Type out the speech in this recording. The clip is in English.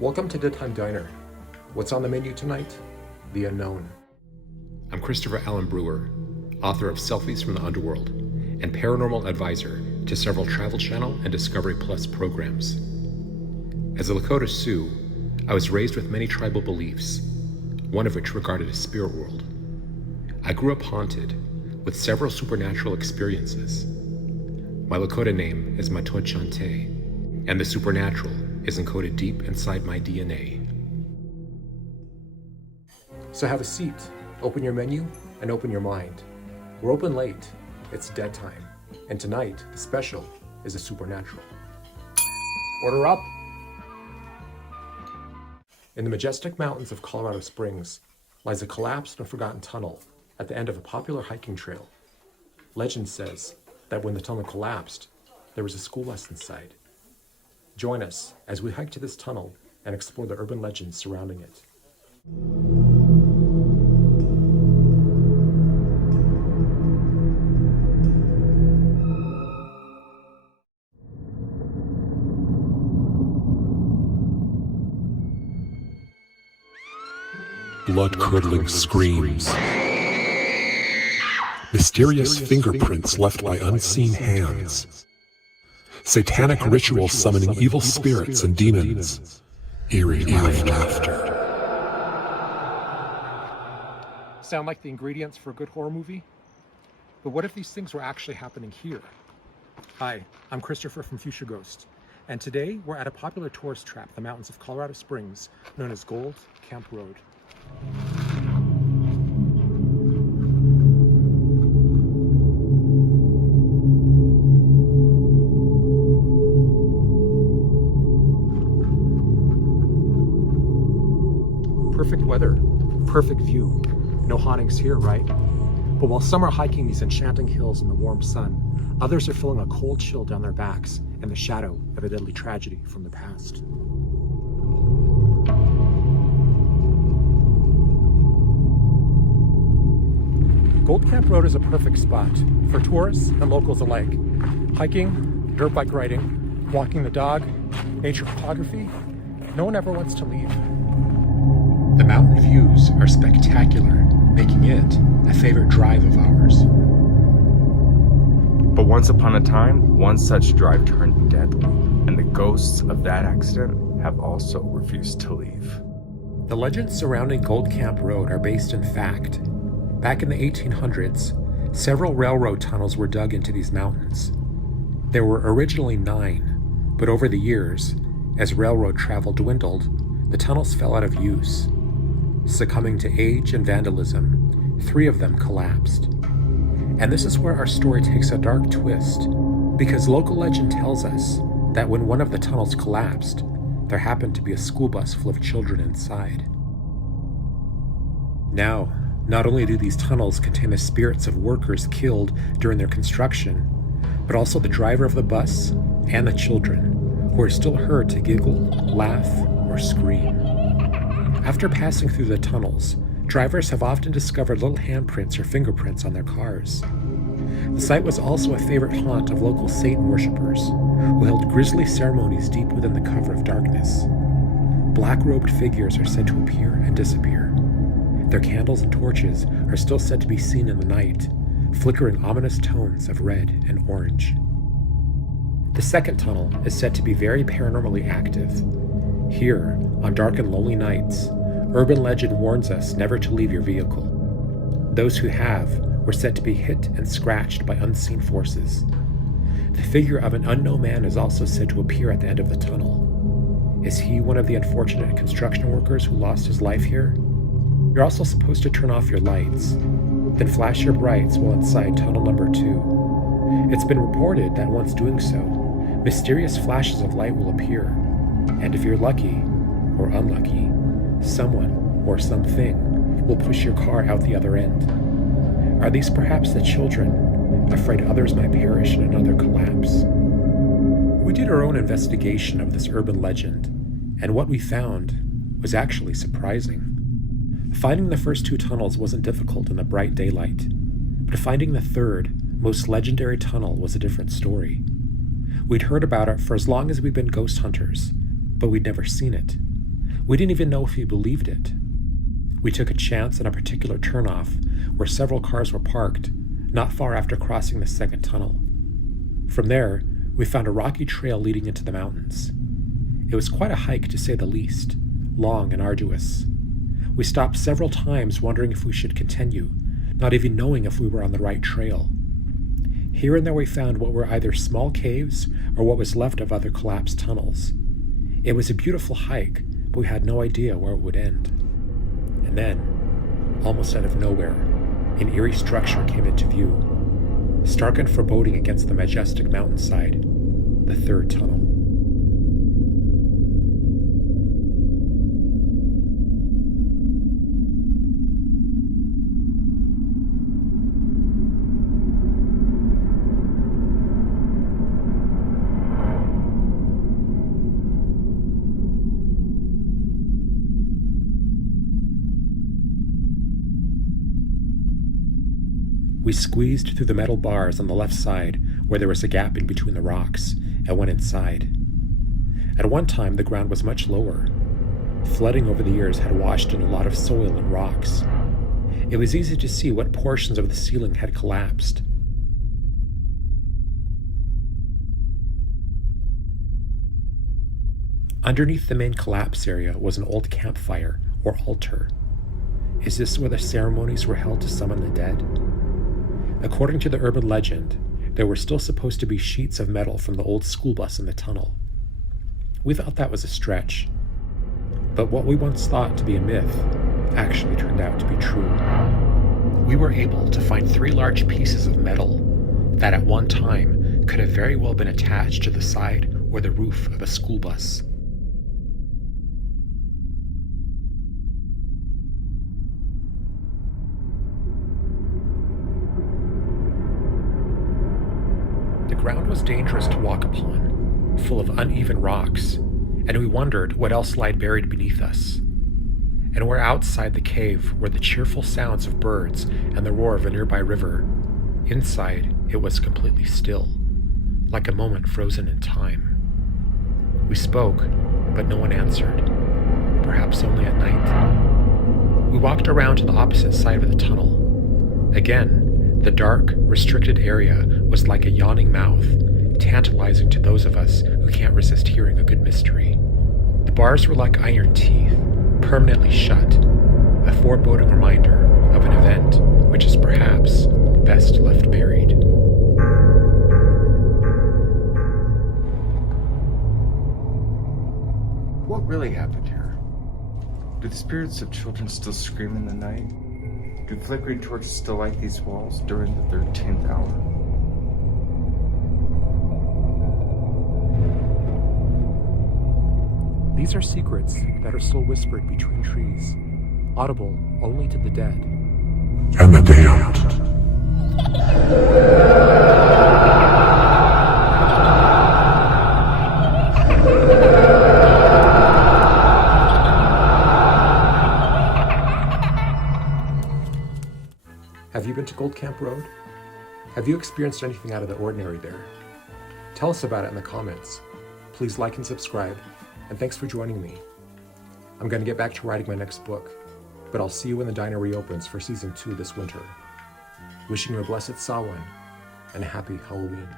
Welcome to Deadtime Diner. What's on the menu tonight? The unknown. I'm Christopher Allen Brewer, author of Selfies from the Underworld and paranormal advisor to several Travel Channel and Discovery Plus programs. As a Lakota Sioux, I was raised with many tribal beliefs, one of which regarded a spirit world. I grew up haunted with several supernatural experiences. My Lakota name is Matod Chante, and the supernatural is encoded deep inside my DNA. So have a seat, open your menu, and open your mind. We're open late, it's dead time, and tonight, the special is a supernatural. Order up! In the majestic mountains of Colorado Springs lies a collapsed and forgotten tunnel at the end of a popular hiking trail. Legend says that when the tunnel collapsed, there was a school bus inside. Join us as we hike to this tunnel and explore the urban legends surrounding it. Blood-curdling screams. Mysterious fingerprints left by unseen hands. Satanic rituals summoning evil spirits and demons. Eerie laughter. Sound like the ingredients for a good horror movie? But what if these things were actually happening here? Hi, I'm Christopher from Future Ghost, and today we're at a popular tourist trap, the mountains of Colorado Springs, known as Gold Camp Road. Perfect weather, perfect view. No hauntings here, right? But while some are hiking these enchanting hills in the warm sun, others are feeling a cold chill down their backs in the shadow of a deadly tragedy from the past. Gold Camp Road is a perfect spot for tourists and locals alike. Hiking, dirt bike riding, walking the dog, nature photography, no one ever wants to leave. The mountain views are spectacular, making it a favorite drive of ours. But once upon a time, one such drive turned deadly, and the ghosts of that accident have also refused to leave. The legends surrounding Gold Camp Road are based in fact. Back in the 1800s, several railroad tunnels were dug into these mountains. There were originally 9, but over the years, as railroad travel dwindled, the tunnels fell out of use. Succumbing to age and vandalism, 3 of them collapsed. And this is where our story takes a dark twist, because local legend tells us that when one of the tunnels collapsed, there happened to be a school bus full of children inside. Now, not only do these tunnels contain the spirits of workers killed during their construction, but also the driver of the bus and the children, who are still heard to giggle, laugh, or scream. After passing through the tunnels, drivers have often discovered little handprints or fingerprints on their cars. The site was also a favorite haunt of local Satan worshippers, who held grisly ceremonies deep within the cover of darkness. Black-robed figures are said to appear and disappear. Their candles and torches are still said to be seen in the night, flickering ominous tones of red and orange. The second tunnel is said to be very paranormally active. Here, on dark and lonely nights, urban legend warns us never to leave your vehicle. Those who have were said to be hit and scratched by unseen forces. The figure of an unknown man is also said to appear at the end of the tunnel. Is he one of the unfortunate construction workers who lost his life here? You're also supposed to turn off your lights, then flash your brights while inside tunnel number 2. It's been reported that once doing so, mysterious flashes of light will appear, and if you're lucky, or unlucky, someone or something will push your car out the other end. Are these perhaps the children, afraid others might perish in another collapse? We did our own investigation of this urban legend, and what we found was actually surprising. Finding the first 2 tunnels wasn't difficult in the bright daylight, but finding the third, most legendary tunnel was a different story. We'd heard about it for as long as we'd been ghost hunters, but we'd never seen it. We didn't even know if he believed it. We took a chance on a particular turnoff where several cars were parked, not far after crossing the second tunnel. From there, we found a rocky trail leading into the mountains. It was quite a hike to say the least, long and arduous. We stopped several times wondering if we should continue, not even knowing if we were on the right trail. Here and there we found what were either small caves or what was left of other collapsed tunnels. It was a beautiful hike, but we had no idea where it would end. And then, almost out of nowhere, an eerie structure came into view, stark and foreboding against the majestic mountainside, the third tunnel. We squeezed through the metal bars on the left side where there was a gap in between the rocks and went inside. At one time, the ground was much lower. Flooding over the years had washed in a lot of soil and rocks. It was easy to see what portions of the ceiling had collapsed. Underneath the main collapse area was an old campfire or altar. Is this where the ceremonies were held to summon the dead? According to the urban legend, there were still supposed to be sheets of metal from the old school bus in the tunnel. We thought that was a stretch, but what we once thought to be a myth actually turned out to be true. We were able to find 3 large pieces of metal that at one time could have very well been attached to the side or the roof of a school bus. The ground was dangerous to walk upon, full of uneven rocks, and we wondered what else lied buried beneath us. And we're outside the cave where the cheerful sounds of birds and the roar of a nearby river. Inside, it was completely still, like a moment frozen in time. We spoke, but no one answered, perhaps only at night. We walked around to the opposite side of the tunnel. Again, the dark, restricted area was like a yawning mouth, tantalizing to those of us who can't resist hearing a good mystery. The bars were like iron teeth, permanently shut, a foreboding reminder of an event which is perhaps best left buried. What really happened here? Do the spirits of children still scream in the night? Do flickering torches still light these walls during the 13th hour? These are secrets that are still whispered between trees, audible only to the dead. And the damned. Have you been to Gold Camp Road? Have you experienced anything out of the ordinary there? Tell us about it in the comments. Please like and subscribe, and thanks for joining me. I'm going to get back to writing my next book, but I'll see you when the diner reopens for season 2 this winter. Wishing you a blessed Samhain and a happy Halloween.